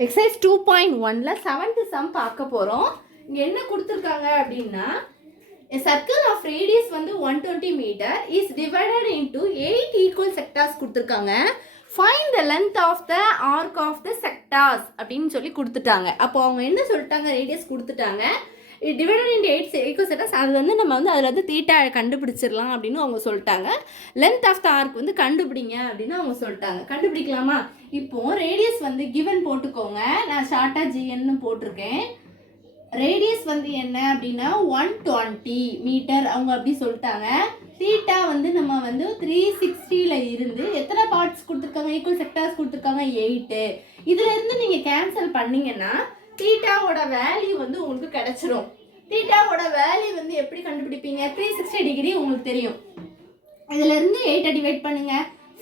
Exercise 2.1ல 7th some பார்க்க போகிறோம். இங்கே என்ன கொடுத்துருக்காங்க அப்படின்னா, a circle of radius வந்து 120 meter is divided into 8 equal sectors கொடுத்துருக்காங்க. Find the length of the arc of the sectors அப்படின்னு சொல்லி கொடுத்துட்டாங்க. அப்போ அவங்க என்ன சொல்லிட்டாங்க, ரேடியஸ் கொடுத்துட்டாங்க, டிவைடட் இன்டு 8 equal sectors. அது வந்து நம்ம வந்து அதில் வந்து தீட்டா கண்டுபிடிச்சிடலாம் அப்படின்னு அவங்க சொல்லிட்டாங்க. லென்த் ஆஃப் த ஆர்க் வந்து கண்டுபிடிங்க அப்படின்னு அவங்க சொல்லிட்டாங்க. கண்டுபிடிக்கலாமா? இப்போது ரேடியஸ் வந்து கிவன் போட்டுக்கோங்க. நான் ஷார்ட்டாக ஜிஎன்னு போட்டிருக்கேன். ரேடியஸ் வந்து என்ன அப்படின்னா 120 மீட்டர் அவங்க அப்படி சொல்லிட்டாங்க. தீட்டா வந்து நம்ம வந்து 360ல இருந்து எத்தனை பார்ட்ஸ் கொடுத்துருக்காங்க, ஈக்குவல் செக்டார்ஸ் கொடுத்துருக்காங்க 8. இதுலேருந்து நீங்கள் கேன்சல் பண்ணிங்கன்னா தீட்டாவோட வேல்யூ வந்து உங்களுக்கு கிடைச்சிரும். தீட்டாவோட வேல்யூ வந்து எப்படி கண்டுபிடிப்பீங்க? 360 டிகிரி உங்களுக்கு தெரியும். இதுலேருந்து 8 டிவைட் பண்ணுங்க.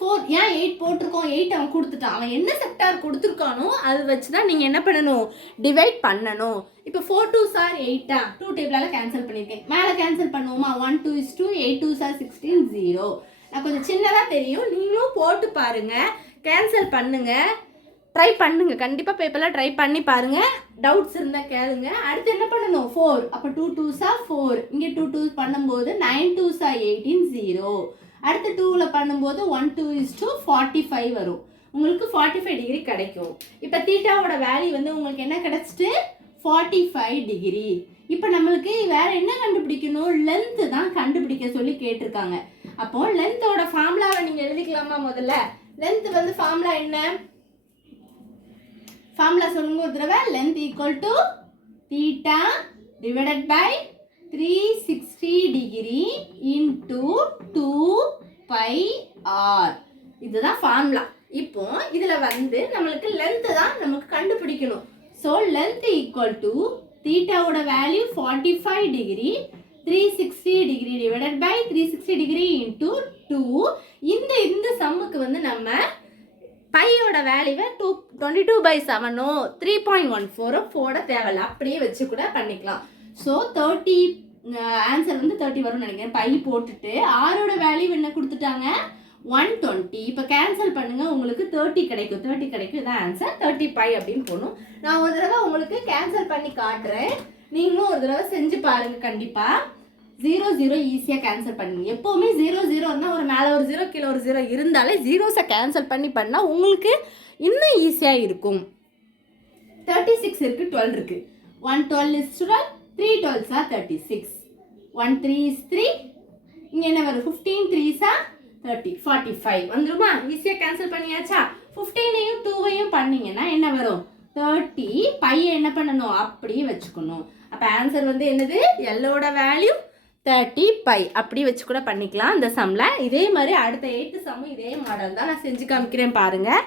4 ஏன் 8 போட்டிருக்கோம், 8 அவன் கொடுத்துட்டான். அவன் என்ன செக்டார் கொடுத்துருக்கானோ அது வச்சு தான் நீங்கள் என்ன பண்ணணும், டிவைட் பண்ணணும். இப்போ 4 2s are 8 2 டேபிளால் கேன்சல் பண்ணியிருக்கேன். மேலே கேன்சல் பண்ணுவோமா? 1 2 is 2, 8 2s are 16 0. நான் கொஞ்சம் சின்னதாக தெரியும், நீங்களும் போட்டு பாருங்கள், கேன்சல் பண்ணுங்கள், ட்ரை பண்ணுங்க. கண்டிப்பாக பேப்பரில் ட்ரை பண்ணி பாருங்கள். டவுட்ஸ் இருந்தால் கேளுங்க. அடுத்து என்ன பண்ணணும்? 4. அப்போ 2 2s are 4. இங்கே 2 2 பண்ணும்போது 9 2s are 18 0. அடுத்து 2ல் பண்ணும்போது 1 2 is 2 45 வரும். உங்களுக்கு 45 டிகிரி கிடைக்கும். இப்போ தீட்டாவோட வேல்யூ வந்து உங்களுக்கு என்ன கிடைச்சிட்டு 45 டிகிரி. இப்போ நம்மளுக்கு வேறு என்ன கண்டுபிடிக்கணும்? லென்த்து தான் கண்டுபிடிக்க சொல்லி கேட்டிருக்காங்க. அப்போது லென்த்தோட ஃபார்முலாவை நீங்கள் எழுதிக்கலாமா? முதல்ல லென்த்து வந்து ஃபார்முலா என்ன? ஃபார்முலா சொல்லுங்க ஒரு தடவை. Length equal to theta divided by 360 degree into 2 pi r. இதுதான் ஃபார்முலா. இப்போ இதில் வந்து நம்மளுக்கு லென்த்து தான் நமக்கு கண்டுபிடிக்கணும். ஸோ லென்த் ஈக்குவல் டு தீட்டாவோட value 45 degree 360 degree divided by 360 degree into 2. இந்த சம்முக்கு வந்து நம்ம பையோட வேல்யூவை 22/7 3.14 போட தேவையில்ல, அப்படியே வச்சு கூட பண்ணிக்கலாம். ஸோ 30 ஆன்சர் வந்து 30 வரும்னு நினைக்கிறேன். பை போட்டுட்டு ஆரோட வேல்யூ என்ன கொடுத்துட்டாங்க? 120. இப்போ கேன்சல் பண்ணுங்க, உங்களுக்கு 30 கிடைக்கும். 30 கிடைக்கும், இதான் ஆன்சர். 30 பை அப்படின்னு போகணும். நான் ஒரு தடவை உங்களுக்கு கேன்சல் பண்ணி காட்டுறேன், நீங்களும் ஒரு தடவை செஞ்சு பாருங்க. கண்டிப்பாக 0 0 ஈஸியாக கேன்சல் பண்ணுங்க. எப்போவுமே 0 0 இருந்தால் ஒரு மேலே ஒரு 0 கீழே ஒரு 0 இருந்தாலே ஜீரோஸை கேன்சல் பண்ணால் உங்களுக்கு இன்னும் ஈஸியாக இருக்கும். 36 இருக்குது, 12 இருக்குது. 1 12 is 12, 3 12s are 36. 1 3 is 3. இங்கே என்ன வரும்? 15 3s are 30, 45 வந்துருமா? ஈஸியாக கேன்சல் பண்ணியாச்சா? 15ஐயும் 2ஐயும் பண்ணிங்கன்னா என்ன வரும்? 30. பையை என்ன பண்ணணும்? அப்படியே வச்சுக்கணும். அப்போ ஆன்சர் வந்து என்னது? எல்லோட வேல்யூ 30 பை. அப்படி வச்சு கூட பண்ணிக்கலாம் இந்த சம்மில். இதே மாதிரி அடுத்த 8th சம்மும் இதே மாடல் தான் நான் செஞ்சு காமிக்கிறேன் பாருங்கள்.